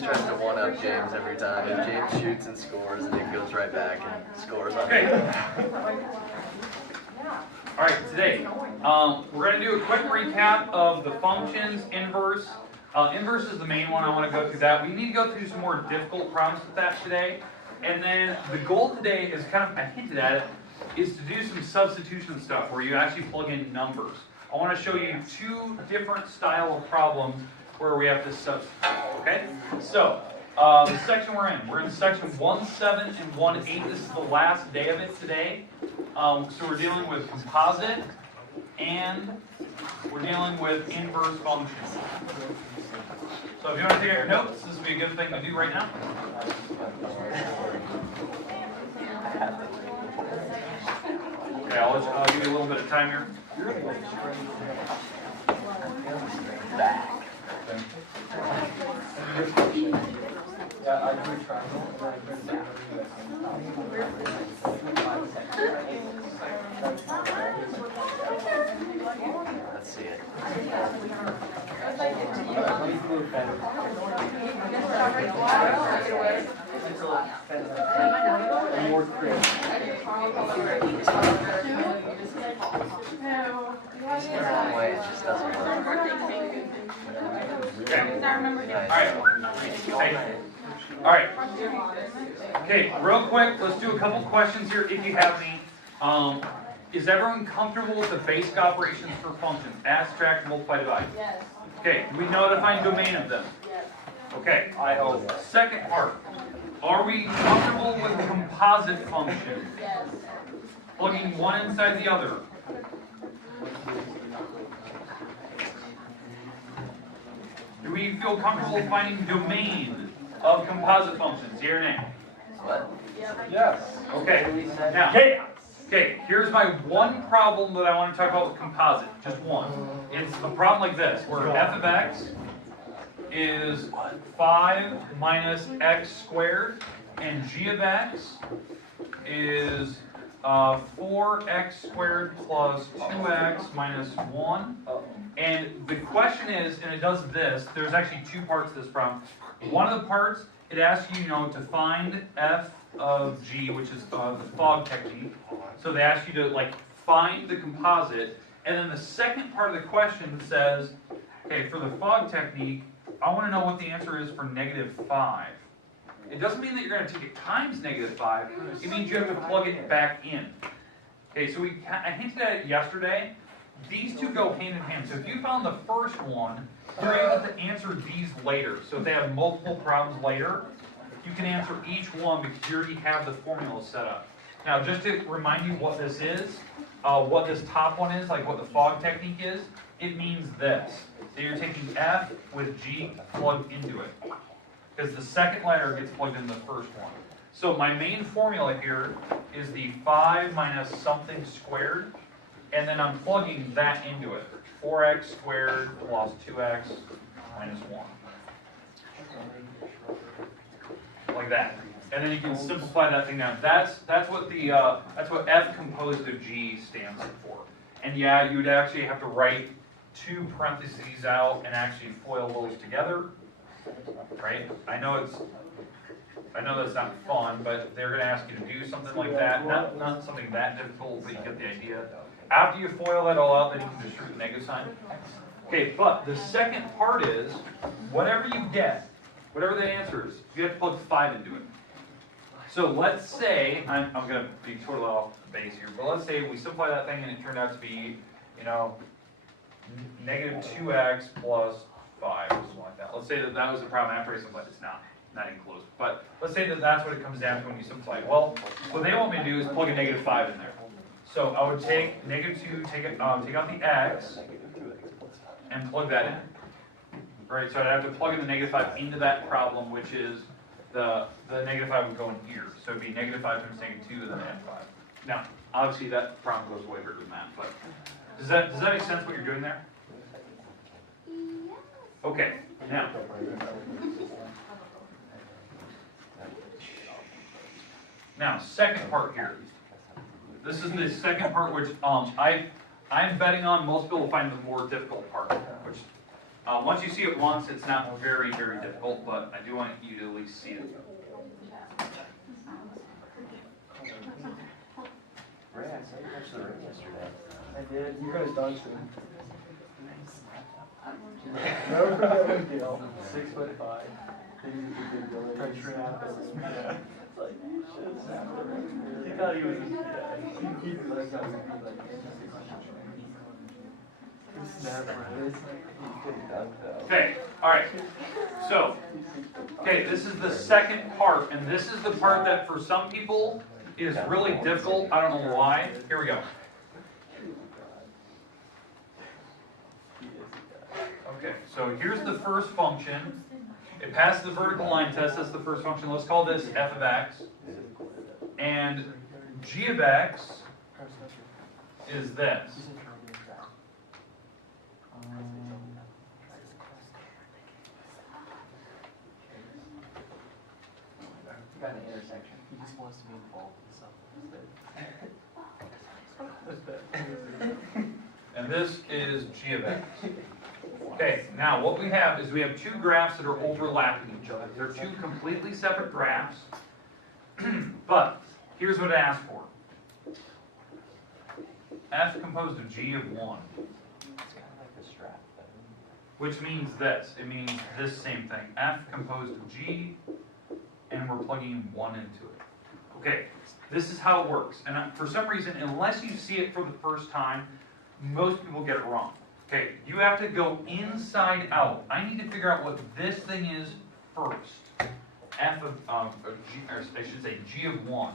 just tries to one-up James every time. If James shoots and scores, and Nick goes right back and scores on Okay. it. All right, today we're going to do a quick recap of the functions, inverse. Inverse is the main one. I want to go through that. We need to go through some more difficult problems with that today. And then the goal today is kind of, I hinted at it, is to do some substitution stuff where you actually plug in numbers. I want to show you two different style of problems where we have to substitute, okay? So, the section we're in section 1.7 and 1.8. This is the last day of it today. So we're dealing with composite and we're dealing with inverse functions. So if you want to take out your notes, this would be a good thing to do right now. Okay, I'll give you a little bit of time here. Yeah, I do try. Let's see it. More creative. It's the wrong way, it just doesn't work. All right. Okay, real quick, let's do a couple questions here if you have any. Is everyone comfortable with the basic operations for functions? Add, subtract, multiply, divide? Yes. Okay, we know how to find domain of them. Yes. Okay, second part. Are we comfortable with composite functions? Yes. Plugging one inside the other. Do we feel comfortable finding domain of composite functions? Yeah or nay? What? Yes. Okay. Now, okay, here's my one problem that I want to talk about with composite. Just one. It's a problem like this, where f of x is 5 minus x squared, and g of x is 4x squared plus 2x minus 1. And the question is, and it does this, there's actually two parts to this problem. One of the parts, it asks you, to find f of g, which is the fog technique. So they ask you to find the composite. And then the second part of the question says, okay, for the fog technique, I want to know what the answer is for -5. It doesn't mean that you're going to take it times -5. It means you have to plug it back in. Okay, so I hinted at it yesterday. These two go hand in hand. So if you found the first one, you're able to answer these later. So if they have multiple problems later, you can answer each one because you already have the formula set up. Now, just to remind you what this is, what this top one is, like what the fog technique is, it means this. So you're taking f with g plugged into it. Because the second letter gets plugged into the first one. So my main formula here is the 5 minus something squared, and then I'm plugging that into it. 4x squared plus 2x minus 1. Like that. And then you can simplify that thing down. That's what f composed of g stands for. And yeah, you would actually have to write two parentheses out and actually FOIL those together. Right? I know that's not fun, but they're going to ask you to do something like that. Not something that difficult, but you get the idea. After you FOIL that all out, then you can just shoot the negative sign. Okay, but the second part is, whatever you get, whatever the answer is, you have to plug 5 into it. So let's say, I'm going to be totally off base here, but let's say we simplify that thing and it turned out to be, -2x plus 5 or something like that. Let's say that was the problem after I simplified. It's not even close. But let's say that's what it comes down to when you simplify. Well, what they want me to do is plug a -5 in there. So I would take -2, take out the x, and plug that in. Right, so I'd have to plug in the -5 into that problem, which is the -5 would go in here. So it'd be -5 times -2 and then add 5. Now, obviously that problem goes way bigger than that, but does that make sense what you're doing there? Okay, now second part here. This is the second part which I'm betting on most people will find the more difficult part, which Once you see it once, it's not very, very difficult, but I do want you to at least see it. Ray, I saw you watched the ring yesterday. I did. You guys dodged him. Never forget what we deal. 6'5". He used a big building. Tried to snap it. Yeah. It's like, you should have snapped the ring. He thought he was just, yeah. He like, that would be like, snap it. Okay, alright. So, okay, this is the second part, and this is the part that for some people is really difficult. I don't know why. Here we go. Okay, so here's the first function. It passes the vertical line test. That's the first function. Let's call this f of x. And g of x is this. Got an intersection. He just wants to be involved in something. And this is g of x. Okay, now what we have is we have two graphs that are overlapping each other. They're two completely separate graphs, but here's what it asks for. F composed of g of 1. It's kind of like the strap. Which means this. It means this same thing. F composed of g, and we're plugging 1 into it. Okay, this is how it works. And for some reason, unless you see it for the first time, most people get it wrong. Okay, you have to go inside out. I need to figure out what this thing is first. F of g, or I should say g of 1.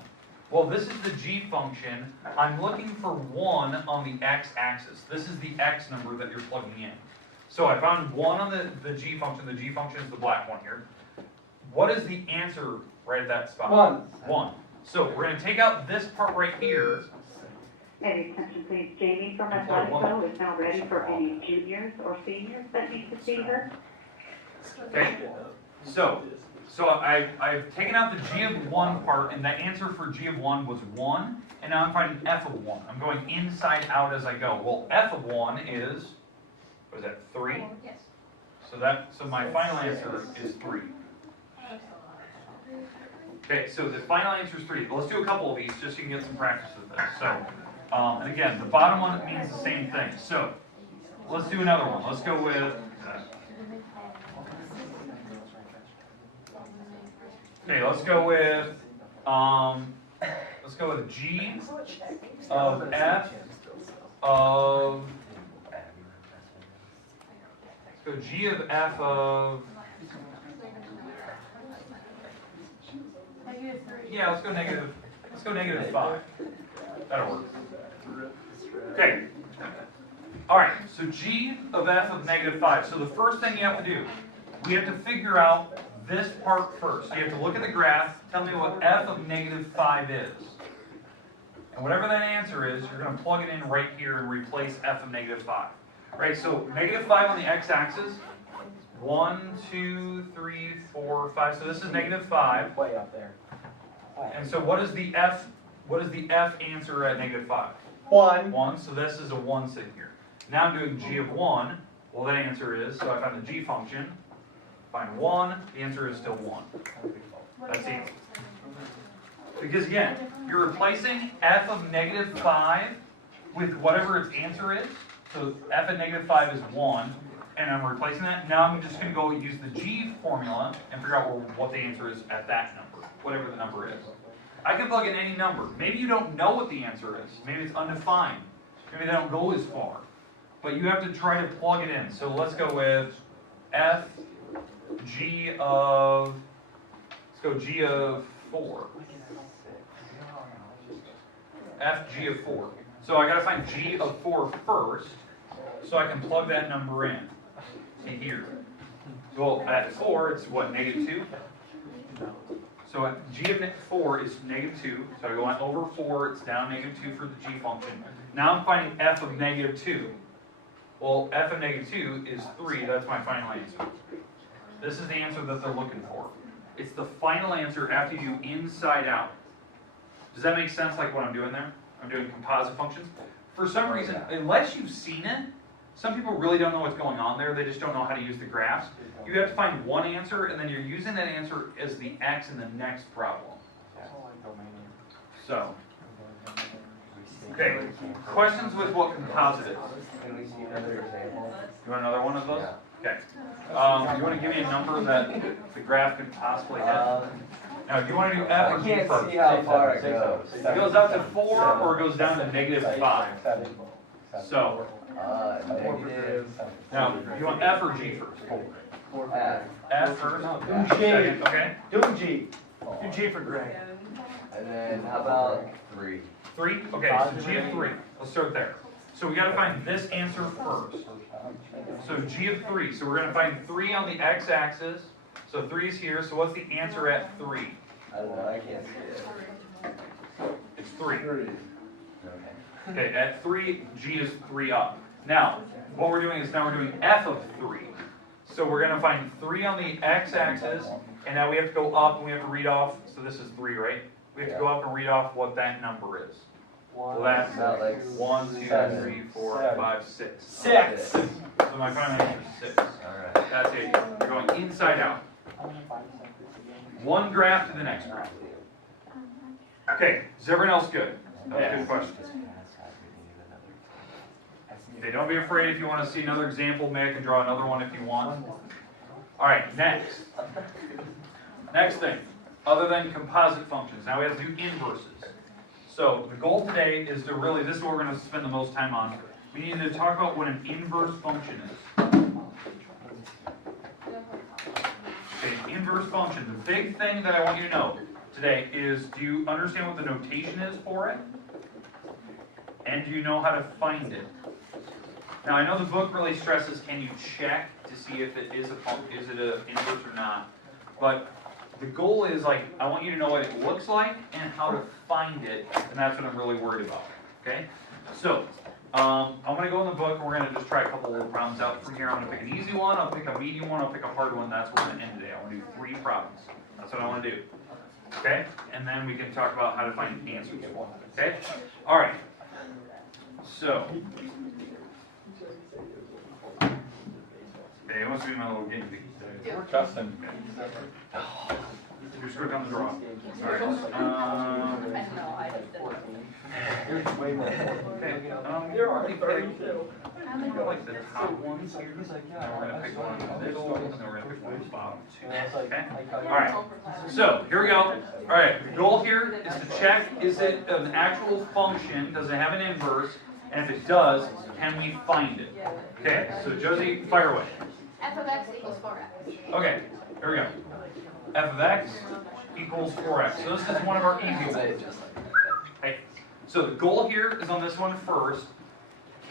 Well, this is the g function. I'm looking for 1 on the x-axis. This is the x number that you're plugging in. So I found 1 on the g function. The g function is the black one here. What is the answer right at that spot? 1. 1. So we're going to take out this part right here. Any attention please, Jamie from Atletico is now ready for any juniors or seniors that need to see her. Okay, so I've taken out the g of 1 part, and the answer for g of 1 was 1, and now I'm finding f of 1. I'm going inside out as I go. Well, f of 1 is, what is that, 3? Yes. So my final answer is 3. Okay, so the final answer is 3. But let's do a couple of these just so you can get some practice with this. So, and again, the bottom one means the same thing. So, let's do another one. Let's go with, okay, let's go with g of f of, let's go g of f of, yeah, let's go negative 5. That'll work. Okay. Alright, so g of f of negative 5. So the first thing you have to do, we have to figure out this part first. So you have to look at the graph, tell me what f of negative 5 is. And whatever that answer is, you're going to plug it in right here and replace f of negative 5. Right, so negative 5 on the x-axis, 1, 2, 3, 4, 5. So this is negative 5. Way up there. And so what is the f answer at negative 5? 1. 1, so this is a 1 sitting here. Now I'm doing g of 1. Well, the answer is, so I found the g function. Find 1, the answer is still 1. That's easy. Because again, you're replacing f of negative 5 with whatever its answer is. So f at negative 5 is 1, and I'm replacing that. Now I'm just going to go use the g formula and figure out what the answer is at that number, whatever the number is. I can plug in any number. Maybe you don't know what the answer is. Maybe it's undefined. Maybe they don't go as far. But you have to try to plug it in. So let's go with f g of, let's go g of 4. F g of 4. So I got to find g of 4 first, so I can plug that number in. See here. Well, at 4, it's what, negative 2? So g of 4 is negative 2. So I go on over 4, it's down negative 2 for the g function. Now I'm finding f of negative 2. Well, f of negative 2 is 3. That's my final answer. This is the answer that they're looking for. It's the final answer after you do inside out. Does that make sense, like what I'm doing there? I'm doing composite functions. For some reason, unless you've seen it, some people really don't know what's going on there. They just don't know how to use the graphs. You have to find one answer, and then you're using that answer as the x in the next problem. So, okay, questions with what composite is? Can we see another example? You want another one of those? Okay. You want to give me a number that the graph could possibly hit? Now, do you want to do f or g I can't first? see how far it goes. It goes up to 4 or it goes down to -5. So, Negative. now, you want f or g first? F. F first? Do G. Second, okay. Do G. Do G for Greg. And then how about 3? 3? Okay, so g of 3. Let's start there. So we got to find this answer first. So g of 3. So we're going to find 3 on the x-axis. So 3 is here. So what's the answer at 3? I don't know, I can't see it. It's 3. Okay. Okay, at 3, g is 3 up. Now, what we're doing is now we're doing f of 3. So we're going to find 3 on the x-axis, and now we have to go up and we have to read off, so this is 3, right? We have to go up and read off what that number is. Well, that's About like 1, 2, 3, 4, 5, 6. 6. So my final answer is 6. Alright. That's it. You're going inside out. One graph to the next graph. Okay, is everyone else good? That was a good question. Okay, don't be afraid if you want to see another example. Maybe I can draw another one if you want. All right, next. Next thing, other than composite functions, now we have to do inverses. So the goal today is to really, this is what we're going to spend the most time on. We need to talk about what an inverse function is. Okay, inverse function. The big thing that I want you to know today is, do you understand what the notation is for it? And do you know how to find it? Now I know the book really stresses, can you check to see if it is is it an inverse or not? But the goal is, like, I want you to know what it looks like and how to find it, and that's what I'm really worried about. Okay? So, I'm going to go in the book, and we're going to just try a couple little problems out from here. I'm going to pick an easy one, I'll pick a medium one, I'll pick a hard one. That's where we're going to end today. I want to do 3 problems. That's what I want to do. Okay? And then we can talk about how to find answers. Okay? All right. So, okay, it must be my little guinea pig. Justin. Just click on the draw. Alright. There are 32. Like the top ones here. Now we're going to pick one in the middle, and then we're going to pick one in the bottom two. Okay? Alright. So, here we go. Alright, the goal here is to check, is it an actual function? Does it have an inverse? And if it does, can we find it? Okay, so Josie, fire away. F of x equals 4x. Okay, here we go. F of x equals 4x. So this is one of our easy ones. Okay, so the goal here is on this one first.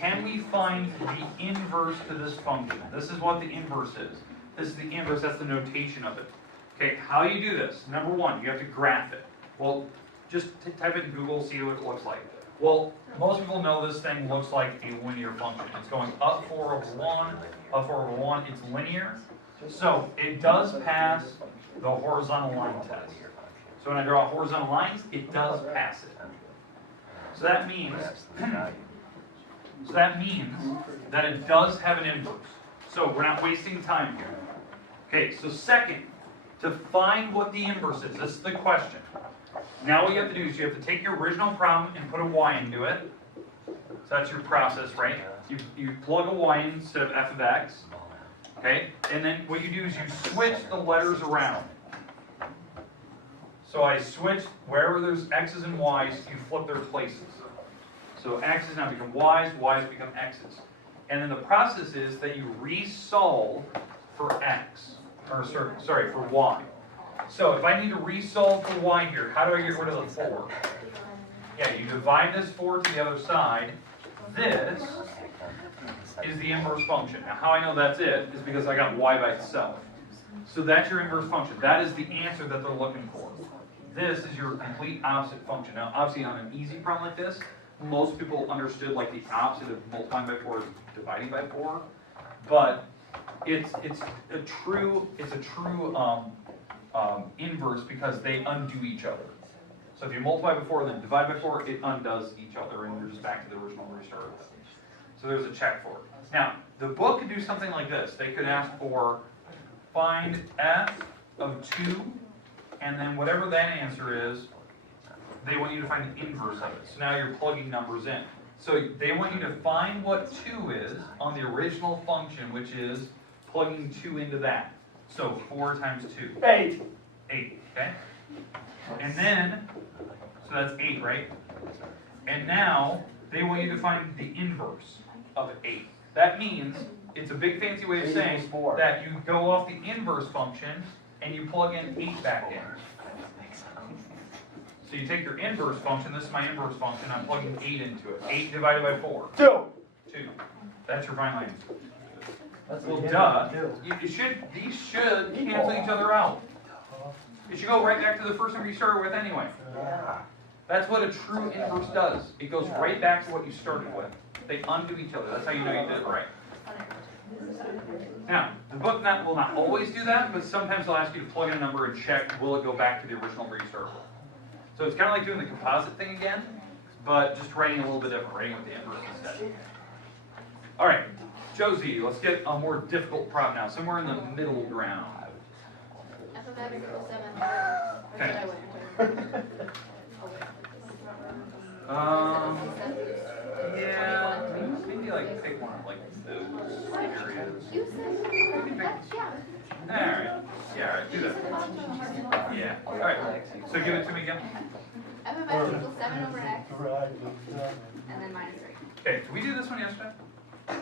Can we find the inverse to this function? This is what the inverse is. This is the inverse, that's the notation of it. Okay, how do you do this? Number one, you have to graph it. Well, just type it in Google, see what it looks like. Well, most people know this thing looks like a linear function. It's going up 4 over 1, up 4 over 1. It's linear. So it does pass the horizontal line test. So when I draw horizontal lines, it does pass it. So that means that it does have an inverse. So we're not wasting time here. Okay, so second, to find what the inverse is, this is the question. Now what you have to do is you have to take your original problem and put a y into it. So that's your process, right? You plug a y in instead of f of x. Okay? And then what you do is you switch the letters around. So I switch wherever there's x's and y's, you flip their places. So x's now become y's, y's become x's. And then the process is that you resolve for x. Or sorry, for y. So if I need to resolve for y here, how do I get rid of the 4? Yeah, you divide this 4 to the other side. This is the inverse function. Now how I know that's it is because I got y by itself. So that's your inverse function. That is the answer that they're looking for. This is your complete opposite function. Now obviously on an easy problem like this, most people understood like the opposite of multiplying by 4 is dividing by 4. But it's a true inverse because they undo each other. So if you multiply by 4 and then divide by 4, it undoes each other and you're just back to the original where you started with. So there's a check for it. Now, the book could do something like this. They could ask for find f of 2, and then whatever that answer is, they want you to find the inverse of it. So now you're plugging numbers in. So they want you to find what 2 is on the original function, which is plugging 2 into that. So 4 times 2. 8. 8, okay? And then, so that's 8, right? And now, they want you to find the inverse of 8. That means, it's a big fancy way of saying that you go off the inverse function and you plug in 8 back in. So you take your inverse function, this is my inverse function, I'm plugging 8 into it. 8 divided by 4. 2. 2. That's your final answer. That's Well, what duh. you These should cancel each other out. It should go right back to the first number you started with anyway. Yeah. That's what a true inverse does. It goes right back to what you started with. They undo each other. That's how you know you did it right. Now, the book will not always do that, but sometimes they'll ask you to plug in a number and check, will it go back to the original number you started with. So it's kind of like doing the composite thing again, but just writing a little bit different, writing with the inverse instead. All right, Josie, let's get a more difficult problem now, somewhere in the middle ground. F of x equals 7. Okay. Yeah, maybe like pick one of like those areas. You said, that's, yeah. Alright, yeah, alright, do that. Yeah, alright, so give it to me again. F of x equals 7 over x, and then minus 3. Okay, did we do this one yesterday?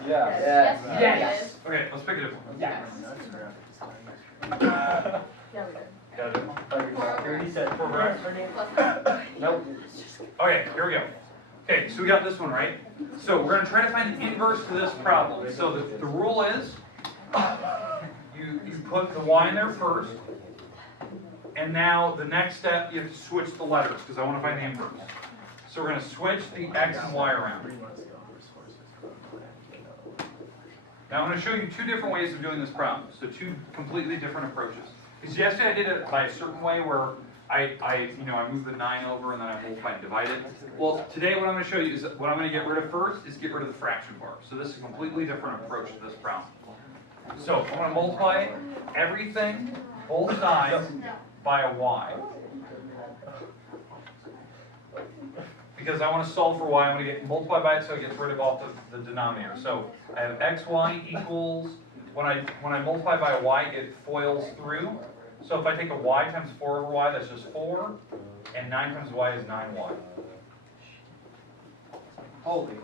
Yeah. Yes. Okay, let's pick a different one. Yes. Yeah, we did. Got it? He said For right? Plus nope. Okay, here we go. Okay, so we got this one, right? So we're going to try to find the inverse to this problem. So the rule is, you put the y in there first, and now the next step, you have to switch the letters, because I want to find the inverse. So we're going to switch the x and y around. Now I'm going to show you 2 different ways of doing this problem. So 2 completely different approaches. Because yesterday I did it by a certain way where I moved the 9 over and then I multiply and divide it. Well, today what I'm going to show you is what I'm going to get rid of first is get rid of the fraction bar. So this is a completely different approach to this problem. So I'm going to multiply everything, both sides, by a y. Because I want to solve for y, I'm going to multiply by it so it gets rid of all the denominator. So I have xy equals, when I multiply by a y, it foils through. So if I take a y times 4 over y, that's just 4, and 9 times y is 9y. Holy,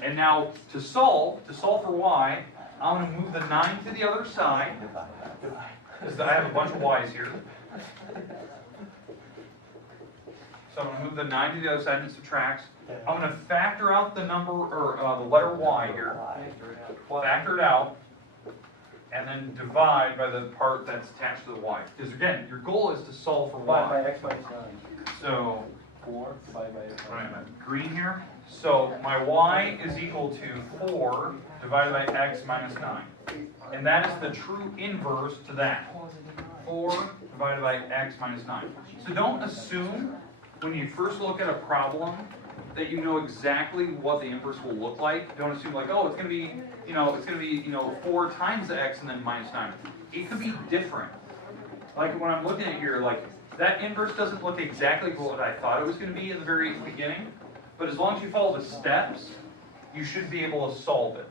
And now, to solve for y, I'm going to move the 9 to the other side, because I have a bunch of y's here. So I'm going to move the 9 to the other side and it subtracts. I'm going to factor out the number, or the letter y here. Factor it out, and then divide by the part that's attached to the y. Because again, your goal is to solve for by y. x minus 9. So, 4 divided by x minus 9. green here. So my y is equal to 4 divided by x minus 9. And that is the true inverse to that. 4 divided by x minus 9. So don't assume when you first look at a problem that you know exactly what the inverse will look like. Don't assume like, oh, it's going to be, 4 times the x and then minus 9. It could be different. Like when I'm looking at here, like that inverse doesn't look exactly what I thought it was going to be in the very beginning. But as long as you follow the steps, you should be able to solve it.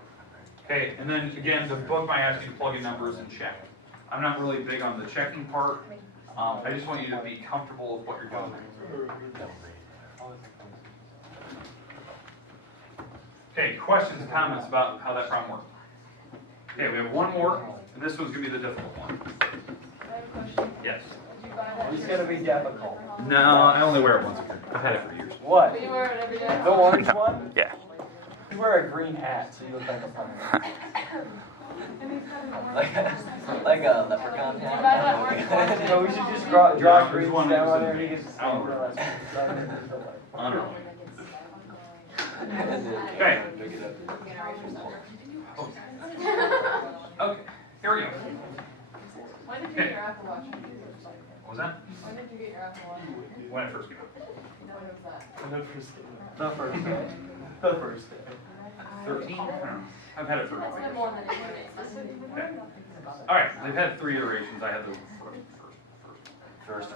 Okay, and then again, the book might ask you to plug in numbers and check. I'm not really big on the checking part. I just want you to be comfortable with what you're doing. Okay, questions, comments about how that problem works? Okay, we have one more, and this one's going to be the difficult one. I have a question. Yes. It's going to be difficult. No, I only wear it once a year. I've had it for years. What? Do you wear it every day? The orange one? Yeah. You wear a green hat, so you look like a plumber. Like a leprechaun Did you buy that orange one? You know, we should just draw There's green one down that's on there in and he me. gets the I don't same for know. us. Honor. Okay. Okay, here we go. When did you get your Apple Watch? What was that? When did you get your Apple Watch? When I first came out. When was that? The first day. The first day. 13? I don't know. I've had it for a That's couple no years. more than it Okay. Alright, they've had 3 iterations. I had the First.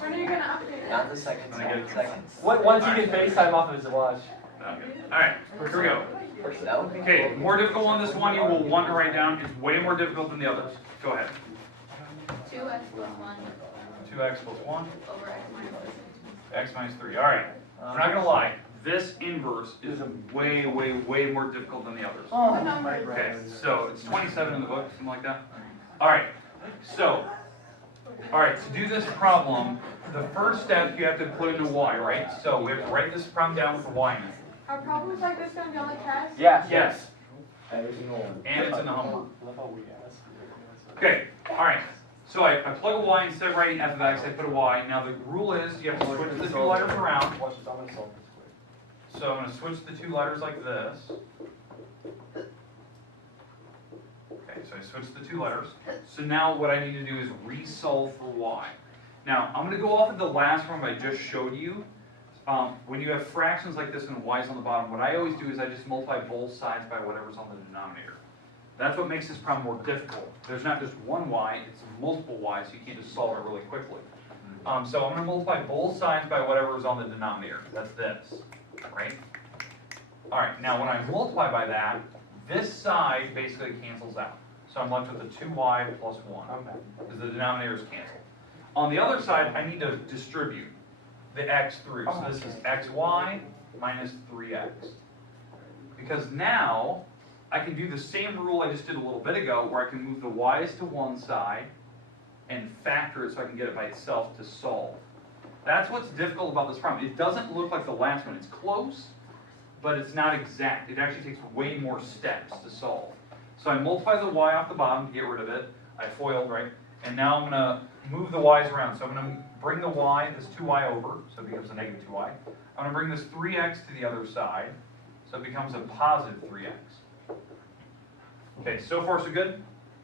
When are you gonna update it? Not the second. When I get it. Second. Once you get FaceTime off of his watch. Alright, here we go. That would be Okay, cool. more difficult one, this one you will want to write down. It's way more difficult than the others. Go ahead. 2x plus 1 2x plus 1, over x minus 3. x minus 3. Alright, I'm not going to lie. This inverse is way more difficult than the others. What number? Okay, so it's 27 in the book, something like that. Alright, so, alright, to do this problem, the first step you have to put in a y, right? So we have to write this problem down with a y in it. Are problems like this gonna be on the test? Yeah. Yes, and it's in the homework. Okay, alright. So I plug a y instead of writing f of x, I put a y. Now the rule is you have to switch the 2 letters around. So I'm going to switch the 2 letters like this. Okay, so I switched the 2 letters. So now what I need to do is resolve for y. Now I'm going to go off of the last one I just showed you. When you have fractions like this and y's on the bottom, what I always do is I just multiply both sides by whatever's on the denominator. That's what makes this problem more difficult. There's not just one y, it's multiple y's, so you can't just solve it really quickly. So I'm going to multiply both sides by whatever is on the denominator. That's this, right? All right, now when I multiply by that, this side basically cancels out. So I'm left with a 2y plus 1, because the denominator is canceled. On the other side, I need to distribute the x through. So this is xy minus 3x. Because now, I can do the same rule I just did a little bit ago, where I can move the y's to one side and factor it so I can get it by itself to solve. That's what's difficult about this problem. It doesn't look like the last one. It's close, but it's not exact. It actually takes way more steps to solve. So I multiply the y off the bottom to get rid of it. I FOILed, right? And now I'm going to move the y's around. So I'm going to bring the y, this 2y over, so it becomes a negative 2y. I'm going to bring this 3x to the other side, so it becomes a positive 3x. Okay, so far so good?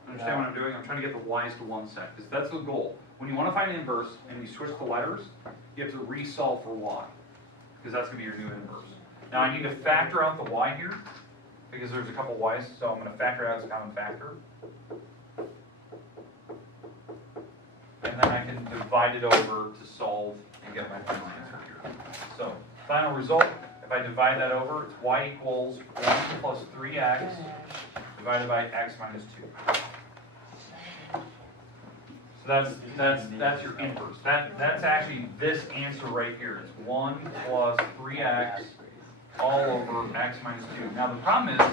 Understand what I'm doing? I'm trying to get the y's to one side, because that's the goal. When you want to find an inverse and you switch the letters, you have to resolve for y, because that's going to be your new inverse. Now I need to factor out the y here, because there's a couple y's, so I'm going to factor it out as a common factor. And then I can divide it over to solve and get my final answer here. So, final result, if I divide that over, it's y equals 1 plus 3x divided by x minus 2. So that's your inverse. That's actually this answer right here. It's 1 plus 3x all over x minus 2. Now the problem is,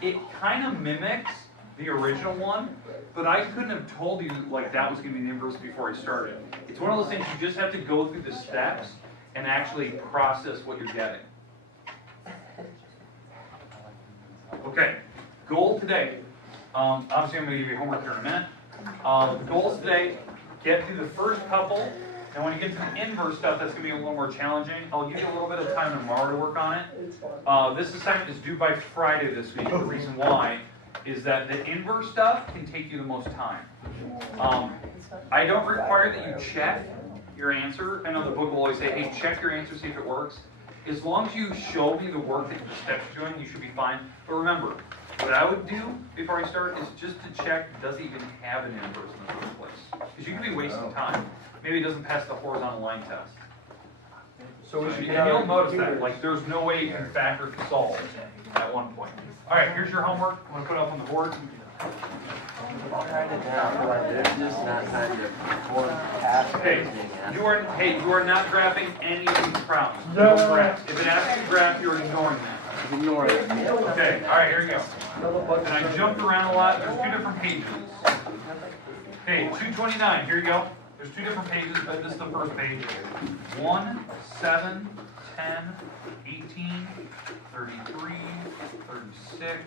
it kind of mimics the original one, but I couldn't have told you like that was going to be the inverse before I started. It's one of those things you just have to go through the steps and actually process what you're getting. Okay, goal today. Obviously I'm going to give you homework here in a minute. The goals today, get through the first couple, and when you get to the inverse stuff, that's going to be a little more challenging. I'll give you a little bit of time tomorrow to work on it. This assignment is due by Friday this week. The reason why is that the inverse stuff can take you the most time. I don't require that you check your answer. I know the book will always say, hey, check your answer, see if it works. As long as you show me the work that the steps you're doing, you should be fine. But remember, what I would do before I start is just to check, does it even have an inverse in the first place? Because you could be wasting time. Maybe it doesn't pass the horizontal line test. So and you'll notice that, like, there's no way you can factor to solve at one point. All right, here's your homework. I'm going to put it up on the board. Write it down. There's just not time to perform past everything. You are not graphing any of these problems. No graph. If it asks you to graph, you're ignoring that. Ignore it. Okay, all right, here we go. And I jumped around a lot. There's 2 different pages. Okay, 229. Here you go. There's 2 different pages, but this is the first page. 1, 7, 10, 18, 33, 36,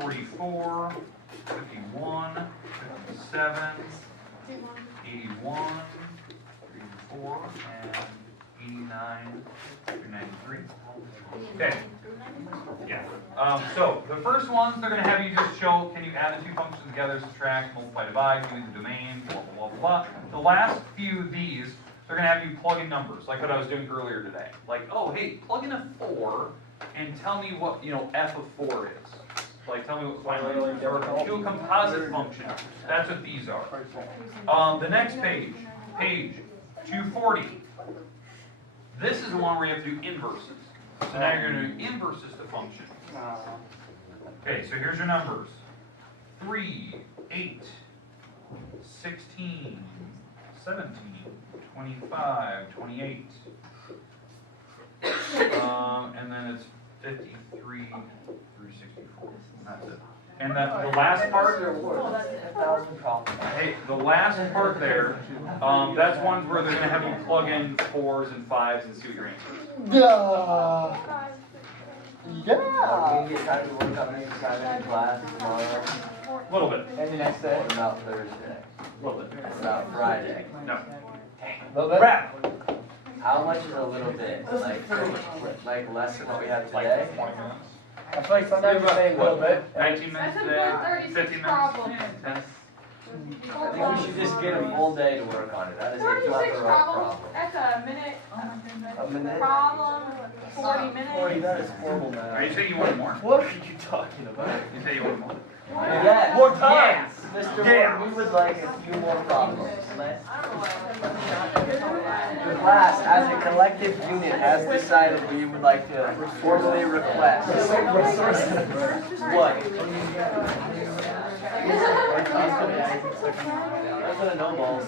44, 51, 57, 81, 34, and 89, 93. Okay. Yeah. So the first ones, they're going to have you just show, can you add the 2 functions together, subtract, multiply, divide, use the domain, blah, blah, blah, blah. The last few of these, they're going to have you plug in numbers, like what I was doing earlier today. Like, oh, hey, plug in a 4 and tell me what, f of 4 is. Like, tell me what or do a composite function. That's what these are. The next page, page 240. This is the one where you have to do inverses. So now you're going to do inverses to function. Okay, so here's your numbers. 3, 8, 16, 17, 25, 28. And then it's 53 through 64. That's it. And the last part, hey, the last part there, that's ones where they're going to have you plug in 4s and 5s and see what your answer is. Yeah. We get time to work on this assignment in class tomorrow. A little bit. And the next day. What about Thursday? A little bit. What about Friday? No. Wrap. How much is a little bit? Like less than what we have today? 20 minutes. I feel like sometimes you say a little bit. 19 minutes today, 15 minutes. 10. I think we should just get a full day to work on it. That is a 36 plethora of problems, problems. that's a minute, A minute? problem, 40 minutes. That is horrible, Are man. you saying you want more? What are you talking about? You say you want more? Yes. More time. Yes. Mr. Yeah. Moore, we would like a few more problems. The class, as a collective unit, has decided we would like to formally request. What? That's what a no ball is.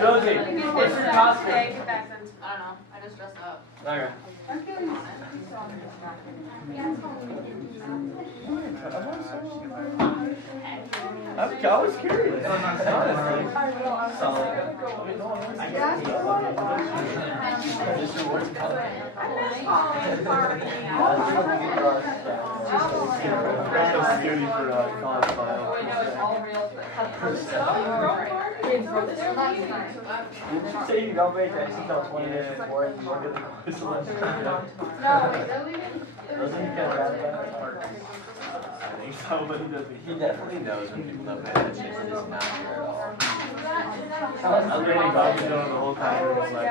Josie, what's your costume? I don't know, I just dressed up. Okay. I was curious. Mr. Ward's color. Beauty for college bio. Did you say you don't pay attention until 20 minutes before and you look at the quiz list? Doesn't he get that? I think so, but he doesn't. He definitely knows when people don't pay attention. It is not true at all. I was reading about you the whole time it was like.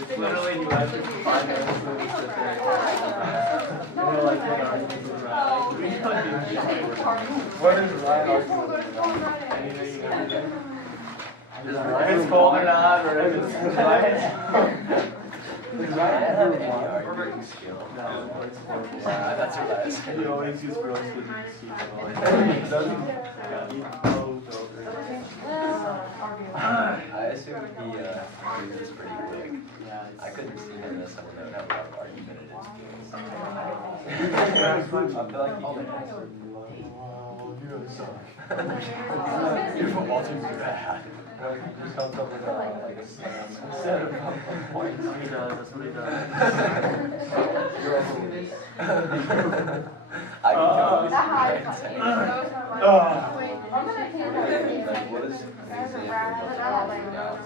It's literally you guys for 5 minutes and we sit there and we're like, what is Ryan arguing with? Anything and everything? If it's cold or not, or if it's Ryan. Does Ryan have any arguing skill? No, it's horrible. That's what I said. He always uses girls to see I assume he was pretty quick. I couldn't see him as someone that would have a lot of argumentative skills. I feel like he could. Your football team's bad. He just comes up with like a slam. Instead of points, he does. That's what he does. I can totally see Ryan saying that. Like, what is an example of what's wrong with now?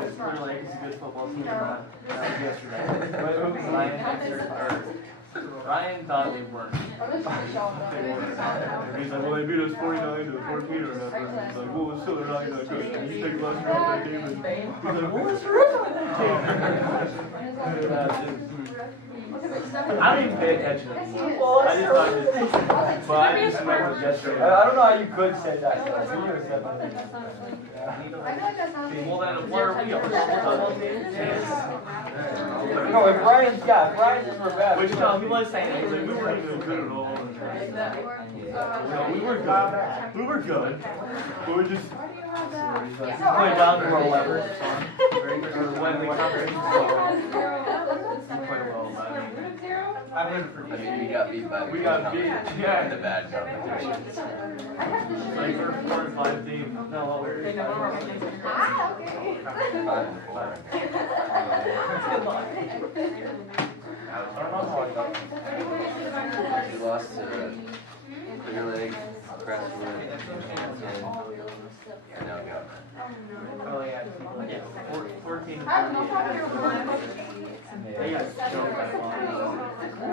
It's pretty like he's a good football team. That was yesterday. But who was Ryan? Ryan thought they weren't. He's like, well, they beat us 49 to 14 or whatever. He's like, well, still they're not that good. And you take last year off that game. And he's like, what was wrong with that game? I don't even pay attention anymore. I just thought it. But I just remember yesterday. I don't know how you could say that. Well, then what are we on? No, if Brian's bad, which no, he was saying it. We weren't even good at all. No, we were good. We were good. We were just playing down to our levels. When we covered, quite well. I mean, we got beat by the We got beat, yeah. the bad competition. Like we're 4 and 5 team. No, we're 5 and 4. Good luck. I don't know how I got We lost to Clear Lake, Crestwood, and now Government. Oh yeah, 14. They got choked by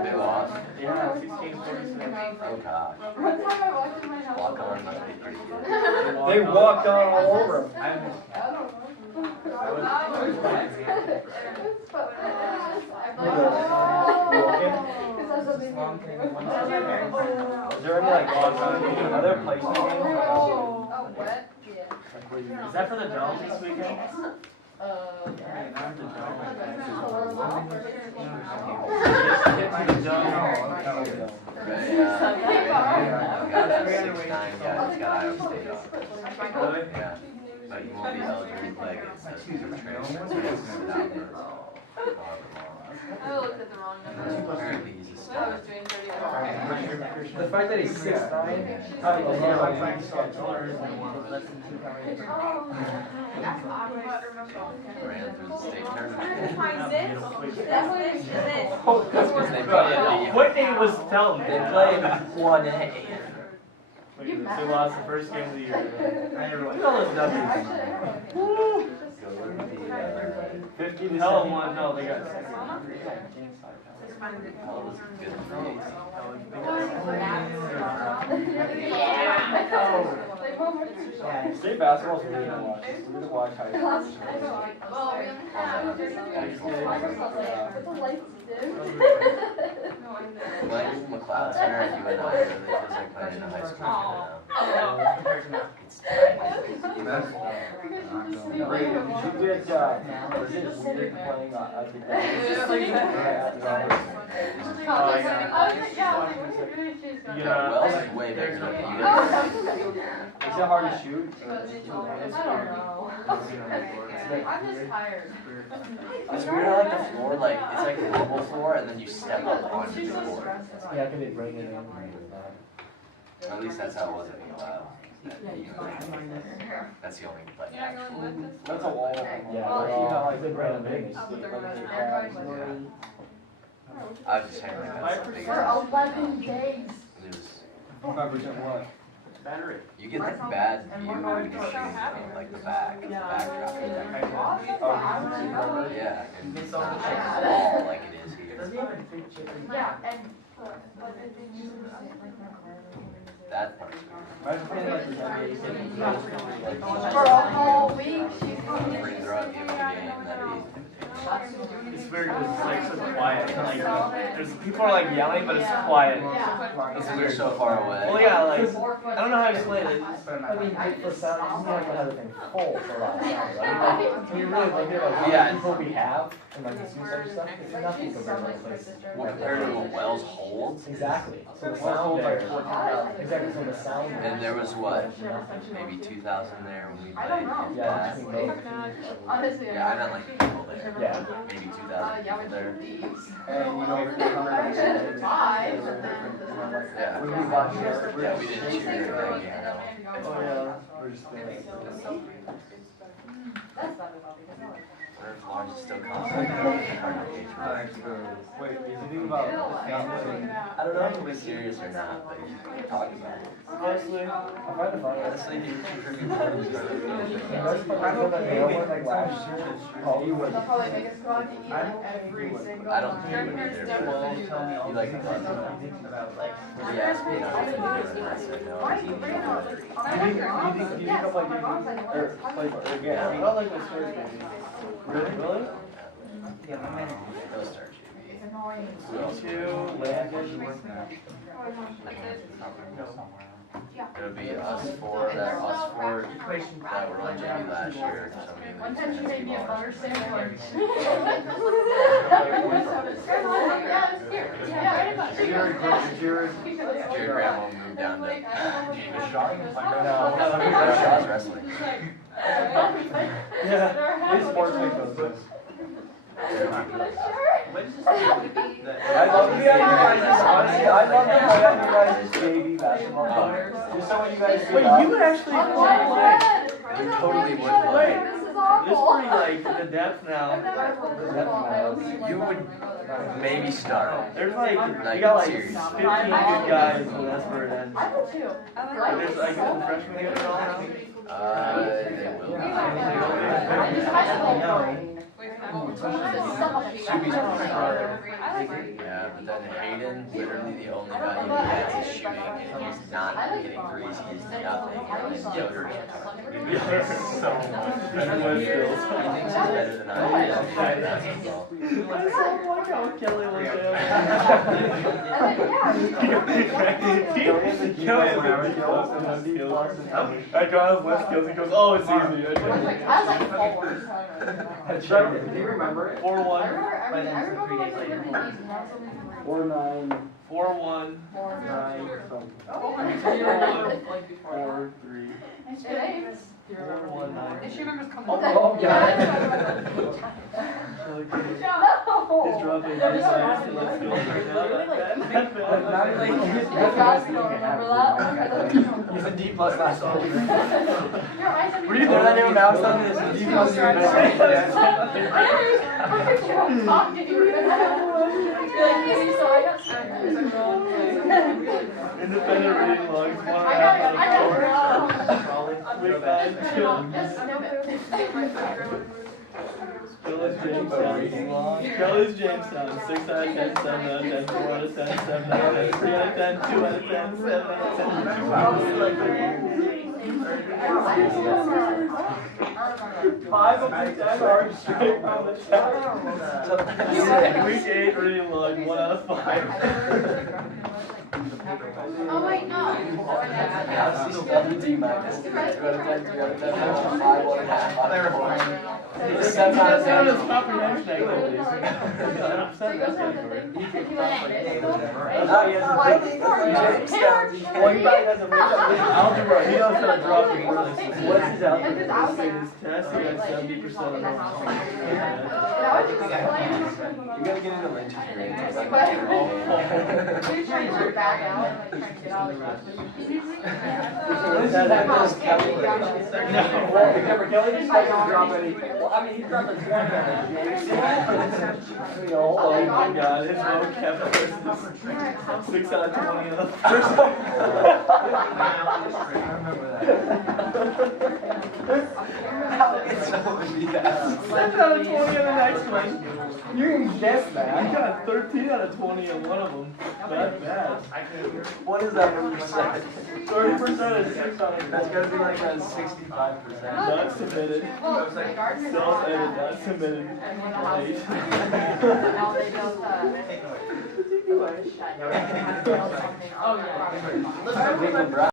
They lost. Yeah, 16-14. Oh gosh. One time I walked in my house. Walk on must be pretty good. They walked on all over him. I don't know. Is there any like other placement games? Oh, what? Is that for the Jones this weekend? Right, got that 6-9 guy that's got Iowa State on. Really? Yeah. But you won't be eligible to play against us because of training. So you have to sit out there. I looked at the wrong number. Apparently he's a I star. was doing 30. The fact that he's 6'9", That's awkward. Ran through the state tournament. Because they played Whitney was telling me. They played 1A. They lost the first game of the year. Look at all those W's. Woo! 50 to 1. No, they got 6. Hell was good for me. State basketball's really good to watch. It's good to watch high school. Well, we only have Like McLeod Center at UNI really feels like playing in a high school gym now. It's tiny. Wait, did you get, is it weird playing at the Wells is way bigger than you. Is it hard to shoot? I don't know. I'm just tired. It's weird how like the floor, like it's like a normal floor and then you step up onto the floor. Yeah, I could bring it in. At least that's how it was at McLeod. That's the only like actual. That's a wall. Yeah, they're all like good random things. I was just saying like that's the biggest. For 11 days. Lose. 5% what? Battery. You get the bad view when you're shooting from like the back traffic. Yeah, and it's not like a wall like it is here. Yeah, and That part's for a whole week, she's weird. Free throw at the end of the game, that'd be. It's very good. It's like so quiet. Like there's people are like yelling, but it's quiet. It's weird so far away. Well, yeah, like I don't know how to explain it. I mean, for sound, you have to have everything full for a lot of sound, right? When you really look at like how many people we have and like the suicide stuff, it's nothing compared to other places. Well, compared to what Wells holds. Exactly. So the sound there. Exactly. So the sound. And there was what, maybe 2,000 there when we played. Yeah. honestly, Yeah, I don't like the people there. Yeah. Maybe 2,000 people there. And you know, Yeah. when we watch it, Yeah, we didn't cheer that game at all. oh yeah, we're just Wonder if Lawrence is still confident. Wait, is he thinking about? I don't know if he'll be serious or not, but he's talk about it. Honestly, I find it funny. Honestly, he contributed The best part is that they all went like last year. Oh, you would. they'll probably make us go out to eat every single I don't think he would either, but he liked the club. He asked me how to do it, and I said no. You think I'll play again? I don't like my stories, baby. Really? He'll start shooting. Me too, Landon. It'll be us four that were on JV last year. One time she made me a butter sandwich. Jared. Your grandma moved down to No. Shaw's wrestling. Yeah, his sports make those things. I love to be on you guys, honestly, I love to play on you guys' JV basketball team. Just so when you guys get up. Wait, you would actually play. You totally would play. It's pretty like the depth now. You would maybe start. There's like, you Like, got like 15 serious. good guys in Westford and I would too. there's like some freshmen getting all now. They will. I just high school. I Subi's pretty hard. Yeah, but then Hayden, literally the only guy who has is shooting, and he's not getting threes, he's nothing. And Yoder's So better than skills. he thinks he's better than I am. That's his fault. I like how Kelly was there. I draw his left skills, he goes, oh, it's easy. Do you remember it? 4-1. 4-9. 4-1. 9 something. 4-3. 4-1-9. She remembers coming. Oh, yeah. He's dropping his left skills right now. He's a D plus last one. Were you there? that new mouse on this? D plus independent reading logs, 1.5 Kelly's Jamestown, 6 out of 10, 7 out of 10, 4 out of 10, 7 out of 10, 3 out of 10, 2 out of 10, 7 out of 10. 5 of the 10 are straight from the chart. Week 8 reading log, 1 out of 5. Oh wait, no. Yeah, CWD minus 2 out of 10, 3 out of 10, 5, 1.5 out of 4. That's not his comprehension activities. 100% that's category. Well, he probably doesn't look up Algebra, he knows how to drop the words. What's his algebra? His test, he got 70% of them. You gotta get into lynch experience. Well, remember, Kelly just doesn't drop any. Well, I mean, he's dropping 20 on Oh my god, his vocab is 6 out of 20 in the first one. It's so easy that. 6 out of 20 in the next one. You can guess that. I got 13 out of 20 in one of them. Not bad. What is that percent? 30% is 6 out of 20. That's gotta be like a 65%. Not submitted. Self-edit, not submitted. Late. Oh, yeah.